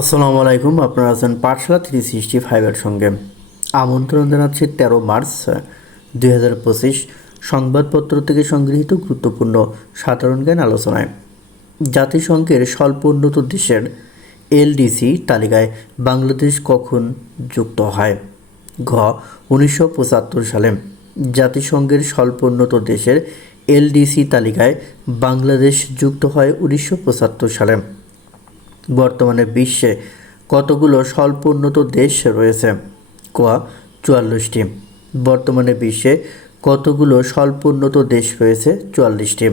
আসসালামু আলাইকুম, আপনারা আছেন পাঠশালা থ্রি সিক্সটি ফাইভের সঙ্গে। আমন্ত্রণ জানাচ্ছি তেরো মার্চ, দুই হাজার পঁচিশ সংবাদপত্র থেকে সংগৃহীত গুরুত্বপূর্ণ সাধারণ জ্ঞান আলোচনায়। জাতিসংঘের স্বল্প উন্নত দেশের এলডিসি তালিকায় বাংলাদেশ কখন যুক্ত হয়? ঘ, উনিশশো পঁচাত্তর সালে। জাতিসংঘের স্বল্প উন্নত দেশের এলডিসি তালিকায় বাংলাদেশ যুক্ত হয় উনিশশো পঁচাত্তর সালে। বর্তমানে বিশ্বে কতগুলো স্বল্প উন্নত দেশ রয়েছে? ক চুয়াল্লিশটি। বর্তমানে বিশ্বে কতগুলো স্বল্প উন্নত দেশ রয়েছে? চুয়াল্লিশটি।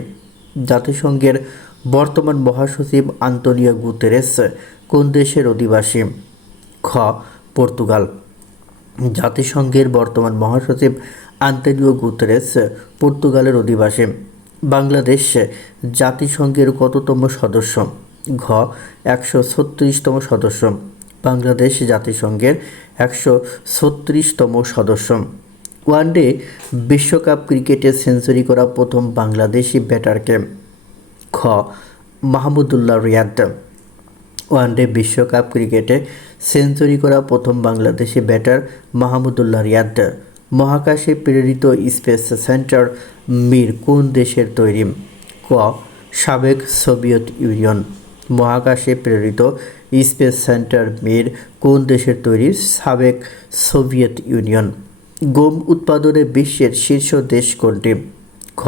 জাতিসংঘের বর্তমান মহাসচিব আন্তনিও গুতেরেস কোন দেশের অধিবাসী? খ, পর্তুগাল। জাতিসংঘের বর্তমান মহাসচিব আন্তনিও গুতেরেস পর্তুগালের অধিবাসী। বাংলাদেশ জাতিসংঘের কততম সদস্য? ঘ, একশো ছত্রিশতম সদস্য। বাংলাদেশ জাতিসংঘের একশো ছত্রিশতম সদস্য। ওয়ানডে বিশ্বকাপ ক্রিকেটে সেঞ্চুরি করা প্রথম বাংলাদেশি ব্যাটারকে। খ, মাহমুদুল্লাহ রিয়াদ। ওয়ানডে বিশ্বকাপ ক্রিকেটে সেঞ্চুরি করা প্রথম বাংলাদেশি ব্যাটার মাহমুদুল্লাহ রিয়াদ। মহাকাশে প্রেরিত স্পেস সেন্টার মির কোন দেশের তৈরি? ক, সাবেক সোভিয়েত ইউনিয়ন। মহাকাশে প্রেরিত স্পেস সেন্টার মির কোন দেশের তৈরি সাবেক সোভিয়েত ইউনিয়ন? গম উৎপাদনে বিশ্বের শীর্ষ দেশ কোনটি? খ.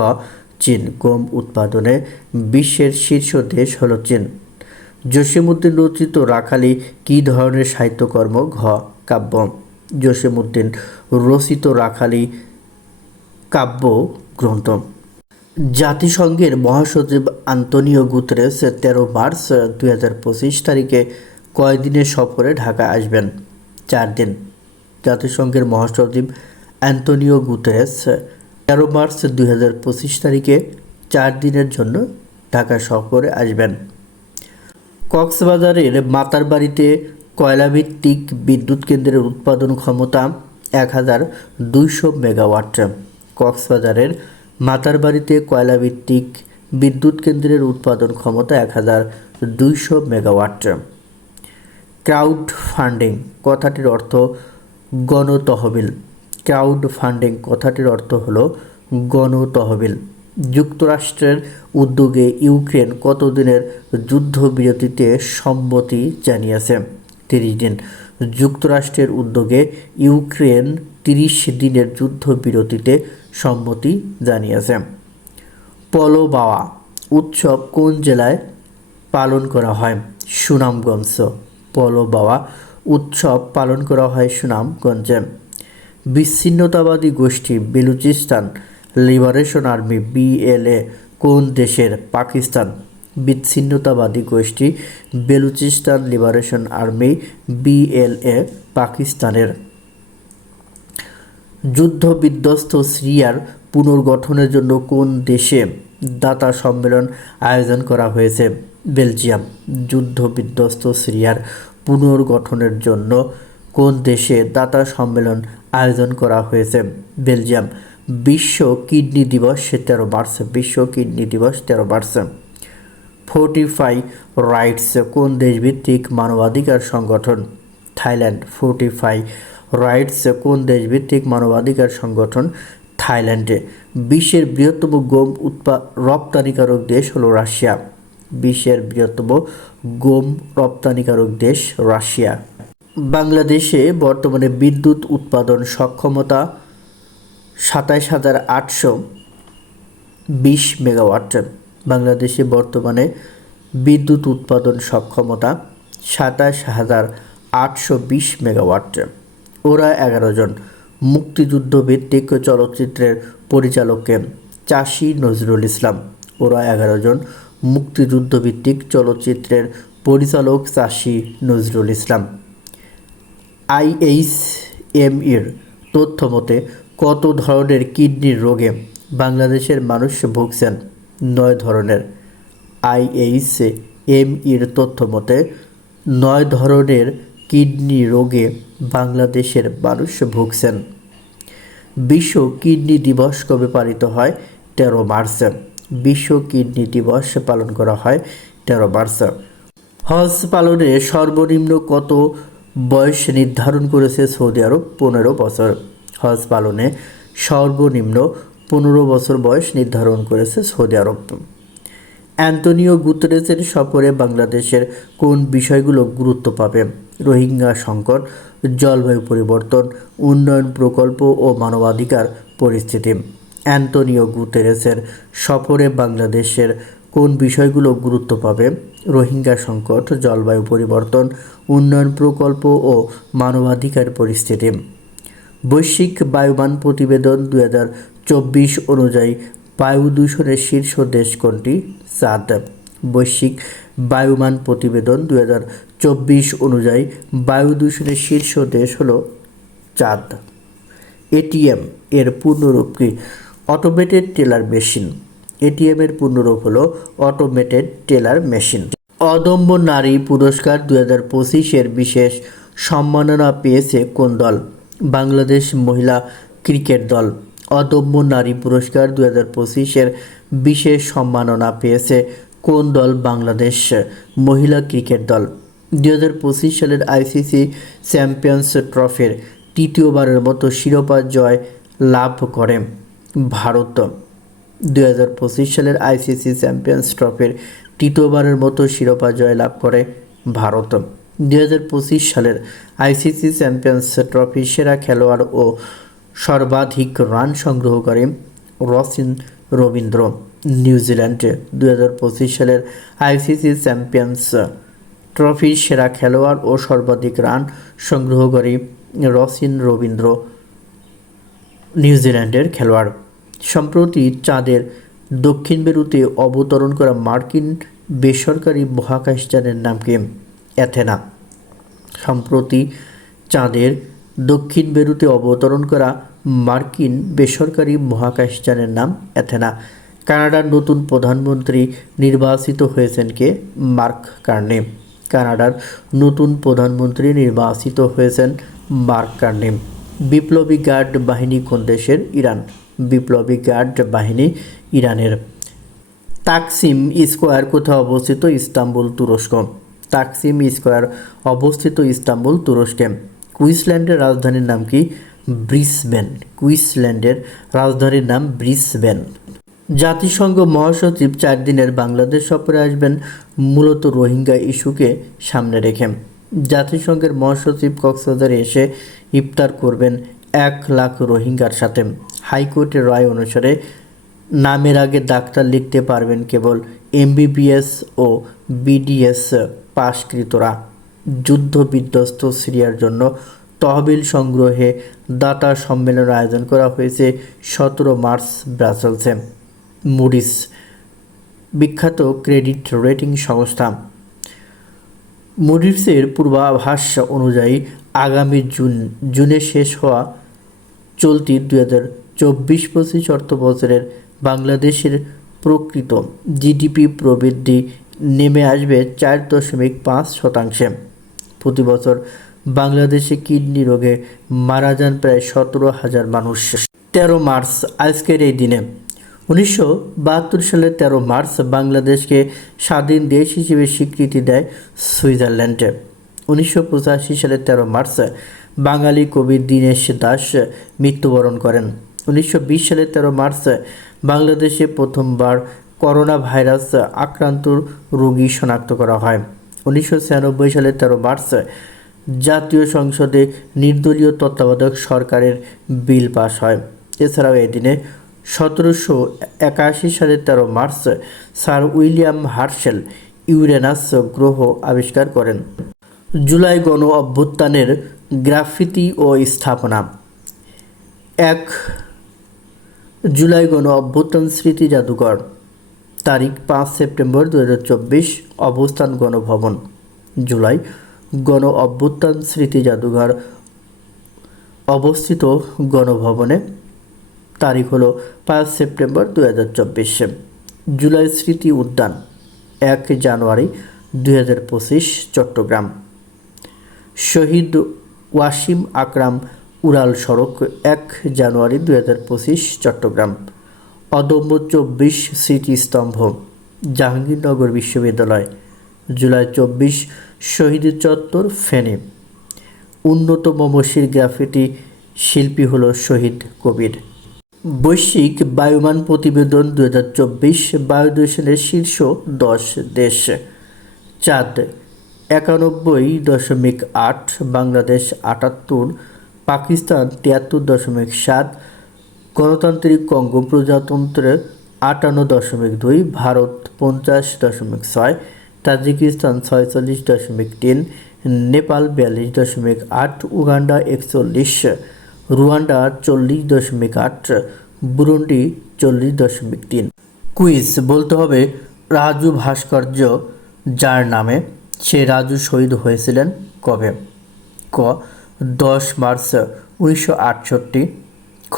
চীন। গম উৎপাদনে বিশ্বের শীর্ষ দেশ হল চীন। জসিমুদ্দিন রচিত রাখালি কী ধরনের সাহিত্যকর্ম? ঘ. কাব্য। জসিমুদ্দিন রচিত রাখালি কাব্য গ্রন্থ জাতিসংঘের মহাসচিব আন্তনিও গুতরেস তেরো মার্চ দুই হাজার পঁচিশ তারিখে কয়দিনের সফরে ঢাকা আসবেন। চার দিন। জাতিসংঘের মহাসচিব অ্যান্তনিও গুতেরেস তেরো মার্চ দুই হাজার পঁচিশ তারিখে চার দিনের জন্য ঢাকা সফরে আসবেন। কক্সবাজারের মাতার বাড়িতে কয়লাভিত্তিক বিদ্যুৎ কেন্দ্রের উৎপাদন ক্ষমতা এক হাজার দুইশো মেগাওয়াট। কক্সবাজারের মাতার বাড়িতে কয়লাভিত্তিক বিদ্যুৎ কেন্দ্রের উৎপাদন ক্ষমতা এক হাজার দুইশো মেগাওয়াট। ক্রাউড ফান্ডিং কথাটির অর্থ গণতহবিল। ক্রাউড ফান্ডিং কথাটির অর্থ হল গণতহবিল। যুক্তরাষ্ট্রের উদ্যোগে ইউক্রেন কতদিনের যুদ্ধবিরতিতে সম্মতি জানিয়েছে? তিরিশ দিন। যুক্তরাষ্ট্রের উদ্যোগে ইউক্রেন তিরিশ দিনের যুদ্ধবিরতিতে সম্মতি জানিয়েছে। পলোবাওয়া উৎসব কোন জেলায় পালন করা হয়? সুনামগঞ্জ। পলোবাওয়া উৎসব পালন করা হয় সুনামগঞ্জে। বিচ্ছিন্নতাবাদী গোষ্ঠী বেলুচিস্তান লিবারেশন আর্মি বিএলএ কোন দেশের পাকিস্তান? বিচ্ছিন্নতাবাদী গোষ্ঠী বেলুচিস্তান লিবারেশন আর্মি বিএলএ পাকিস্তানের যুদ্ধ বিধ্বস্ত সিরিয়ার পুনর্গঠনের জন্য কোন দেশে দাতা সম্মেলন আয়োজন করা হয়েছে? বেলজিয়াম। যুদ্ধ বিধ্বস্ত সিরিয়ার পুনর্গঠনের জন্য কোন দেশে দাতা সম্মেলন আয়োজন করা হয়েছে? বেলজিয়াম। বিশ্ব কিডনি দিবস, সে তেরো মার্চ। বিশ্ব কিডনি দিবস, তেরো মার্চ। ফোর্টিফাই রাইটস, কোন দেশভিত্তিক মানবাধিকার সংগঠন? থাইল্যান্ড। ফোর্টিফাই রাইটস কোন দেশভিত্তিক মানবাধিকার সংগঠন থাইল্যান্ডে। বিশ্বের বৃহত্তম গম উৎপা, রপ্তানিকারক দেশ হলো রাশিয়া। বিশ্বের বৃহত্তম গম রপ্তানিকারক দেশ রাশিয়া। বাংলাদেশে বর্তমানে বিদ্যুৎ উৎপাদন সক্ষমতা সাতাইশ হাজার আটশো বিশ মেগাওয়াট। বাংলাদেশে বর্তমানে বিদ্যুৎ উৎপাদন সক্ষমতা সাতাশ হাজার আটশো বিশ মেগাওয়াট। ওরা এগারো জন। মুক্তিযুদ্ধ ভিত্তিক চলচ্চিত্রের পরিচালককে চাষি নজরুল ইসলাম। ওরা এগারো জন। মুক্তিযুদ্ধ ভিত্তিক চলচ্চিত্রের পরিচালক চাষি নজরুল ইসলাম। আইএইচ এম এর তথ্য মতে, কত ধরনের কিডনির রোগে বাংলাদেশের মানুষ ভুগছেন? নয় ধরনের। আইএইচ এম এর তথ্য মতে, নয় ধরনের কিডনি রোগে বাংলাদেশের মানুষ ভুগছেন। বিশ্ব কিডনি দিবস কবে পালিত হয়? তেরো মার্চ। বিশ্ব কিডনি দিবস পালন করা হয় তেরো মার্চ। হজ পালনে সর্বনিম্ন কত বয়স নির্ধারণ করেছে সৌদি আরব? পনেরো বছর। হজ পালনে সর্বনিম্ন পনেরো বছর বয়স নির্ধারণ করেছে সৌদি আরব। অ্যান্তনিও গুতরেসের সফরে বাংলাদেশের কোন বিষয়গুলো গুরুত্ব পাবে? রোহিঙ্গা সংকট, জলবায়ু পরিবর্তন, উন্নয়ন প্রকল্প ও মানবাধিকার পরিস্থিতি। অ্যান্তনিও গুতেরেসের সফরে বাংলাদেশের কোন বিষয়গুলো গুরুত্ব পাবে? রোহিঙ্গা সংকট, জলবায়ু পরিবর্তন, উন্নয়ন প্রকল্প ও মানবাধিকার পরিস্থিতি। বৈশ্বিক বায়ুমান প্রতিবেদন দু চব্বিশ অনুযায়ী বায়ু দূষণের শীর্ষ দেশ কোনটি? চাঁদ বৈশ্বিক বায়ুমান প্রতিবেদন হাজার চব্বিশ অনুযায়ী বায়ু দূষণের শীর্ষ দেশ হলো চাঁদ। এটিএম এর পূর্ণরূপ কি? Automated teller machine. এটিএম এর পূর্ণরূপ হলো অটোমেটেড টেলার মেশিন। অদম্য নারী পুরস্কার দুই হাজার পঁচিশের বিশেষ সম্মাননা পেয়েছে কোন দল? বাংলাদেশ মহিলা ক্রিকেট দল। অদম্য নারী পুরস্কার দুই হাজার পঁচিশের বিশেষ সম্মাননা পেয়েছে কোন দল বাংলাদেশ মহিলা ক্রিকেট দল? দু হাজার পঁচিশ সালের আইসিসি চ্যাম্পিয়ন্স ট্রফির তৃতীয়বারের মতো শিরোপা জয় লাভ করে ভারত। দু হাজার পঁচিশ সালের আইসিসি চ্যাম্পিয়ন্স ট্রফির তৃতীয়বারের মতো শিরোপা জয় লাভ করে ভারত। দু হাজার পঁচিশ সালের আইসিসি চ্যাম্পিয়ন্স ট্রফি সেরা খেলোয়াড় ও সর্বাধিক রান সংগ্রহ করে রসিন রবীন্দ্র নিউজিল্যান্ডে দু হাজার পঁচিশ সালের আইসিসি চ্যাম্পিয়ন্স ট্রফি, সেরা খেলোয়াড় ও সর্বাধিক রান সংগ্রহ করে রসিন রবীন্দ্র নিউজিল্যান্ডের খেলোয়াড়। সম্প্রতি চাঁদের দক্ষিণ মেরুতে অবতরণ করা মার্কিন বেসরকারি মহাকাশযানের নাম কি? অ্যাথেনা। সম্প্রতি চাঁদের দক্ষিণ মেরুতে অবতরণ করা মার্কিন বেসরকারি মহাকাশযানের নাম অ্যাথেনা। কানাডার নতুন প্রধানমন্ত্রী নির্বাচিত হয়েছেন কে? মার্ক কার্নে। কানাডার নতুন প্রধানমন্ত্রী নির্বাচিত হয়েছেন মার্ক কার্নে। বিপ্লবী গার্ড বাহিনী কোন দেশের? ইরান। বিপ্লবী গার্ড বাহিনী ইরানের। তাকসিম স্কোয়ার কোথায় অবস্থিত? ইস্তাম্বুল তুরস্ক। তাকসিম স্কোয়ার অবস্থিত ইস্তাম্বুল তুরস্কে। কুইসল্যান্ডের রাজধানীর নাম কি? ব্রিসবেন কুইসল্যান্ডের রাজধানীর নাম ব্রিসবেন। জাতিসংঘ মহাসচিব চার দিনের বাংলাদেশ সফরে আসবেন মূলত রোহিঙ্গা ইস্যুকে সামনে রেখে। জাতিসংঘের মহাসচিব কক্সবাজারে এসে ইফতার করবেন এক লাখ রোহিঙ্গার সাথে। হাইকোর্টের রায় অনুসারে নামের আগে ডাক্তার লিখতে পারবেন কেবল এমবিবিএস ও বিডিএস পাশকৃতরা। যুদ্ধ বিধ্বস্ত সিরিয়ার জন্য তহবিল সংগ্রহে দাতা সম্মেলনের আয়োজন করা হয়েছে সতেরো মার্চ ব্রাসেলসে। মুডিস, বিখ্যাত ক্রেডিট রেটিং সংস্থা। মুডিসের পূর্বাভাস অনুযায়ী আগামী জুন, জুনে শেষ হওয়া চলতি দুই হাজার চব্বিশ পঁচিশ অর্থ বছরের বাংলাদেশের প্রকৃত জিডিপি প্রবৃদ্ধি নেমে আসবে চার দশমিক পাঁচ শতাংশে। প্রতি বছর বাংলাদেশে কিডনি রোগে মারা যান প্রায় সতেরো হাজার মানুষ। তেরো মার্চ, আজকের এই দিনে। উনিশশো বাহাত্তর সালের তেরো মার্চ বাংলাদেশকে স্বাধীন দেশ হিসেবে স্বীকৃতি দেয় সুইজারল্যান্ডে। উনিশশো পঁচাশি সালের তেরো মার্চ বাঙালি কবি দীনেশ দাস মৃত্যুবরণ করেন। উনিশশো বিশ সালের তেরো মার্চ বাংলাদেশে প্রথমবার করোনা ভাইরাস আক্রান্ত রোগী শনাক্ত করা হয়। উনিশশো ছিয়ানব্বই সালের তেরো মার্চ জাতীয় সংসদে নির্দলীয় তত্ত্বাবধায়ক সরকারের বিল পাস হয়। এছাড়াও এই দিনে সতেরোশো একাশি সালের তেরো March sir William Herschel Uranus গ্রহ আবিষ্কার করেন। জুলাই গণ অভ্যুত্থানের গ্রাফিতি ও স্থাপনা। এক জুলাই গণ অভ্যুত্থান স্মৃতি জাদুঘর। তারিখ পাঁচ সেপ্টেম্বর দু হাজার চব্বিশ, অবস্থান গণভবন। জুলাই গণ অভ্যুত্থান স্মৃতি জাদুঘর অবস্থিত গণভবনে। তারিখ হলো পাঁচ সেপ্টেম্বর দু হাজার চব্বিশে। জুলাই স্মৃতি উদ্যান, এক জানুয়ারি দুই হাজার পঁচিশ, চট্টগ্রাম। শহীদ ওয়াসিম আকরাম উড়াল সড়ক, এক জানুয়ারি দুই হাজার পঁচিশ, চট্টগ্রাম। অদম্য চব্বিশ স্মৃতিস্তম্ভ, জাহাঙ্গীরনগর বিশ্ববিদ্যালয়, জুলাই চব্বিশ শহীদ চত্বর ফেনী। উন্নত মমসির গ্রাফিটি শিল্পী হলো শহীদ কবির। বৈশ্বিক বায়ুমান প্রতিবেদন দু হাজার চব্বিশ বায়ু দূষণের শীর্ষ দশ দেশ। চাঁদ একানব্বই দশমিক আট, বাংলাদেশ আটাত্তর, পাকিস্তান তিয়াত্তর দশমিক সাত, গণতান্ত্রিক কঙ্গো প্রজাতন্ত্রের আটান্ন দশমিক দুই, ভারত পঞ্চাশ দশমিক ছয় তাজিকিস্তান ছয়চল্লিশ দশমিক তিন, নেপাল বিয়াল্লিশ দশমিক আট, উগান্ডা একচল্লিশ, রুয়ান্ডা চল্লিশ দশমিক আট, বুরুন্ডি চল্লিশ দশমিক তিন। কুইজ, বলতে হবে রাজু ভাস্কর্য যার নামে সে রাজু শহীদ হয়েছিলেন কবে? ক, দশ মার্চ উনিশশো আটষট্টি, খ,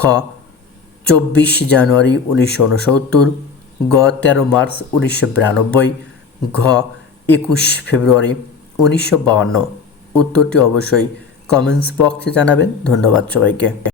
চব্বিশ জানুয়ারি উনিশশো উনসত্তর, গ, তেরো মার্চ উনিশশো বিরানব্বই ঘ একুশ ফেব্রুয়ারি উনিশশো বাউান্ন। উত্তরটি অবশ্যই কমেন্টস বক্সে জানাবেন। ধন্যবাদ সবাইকে।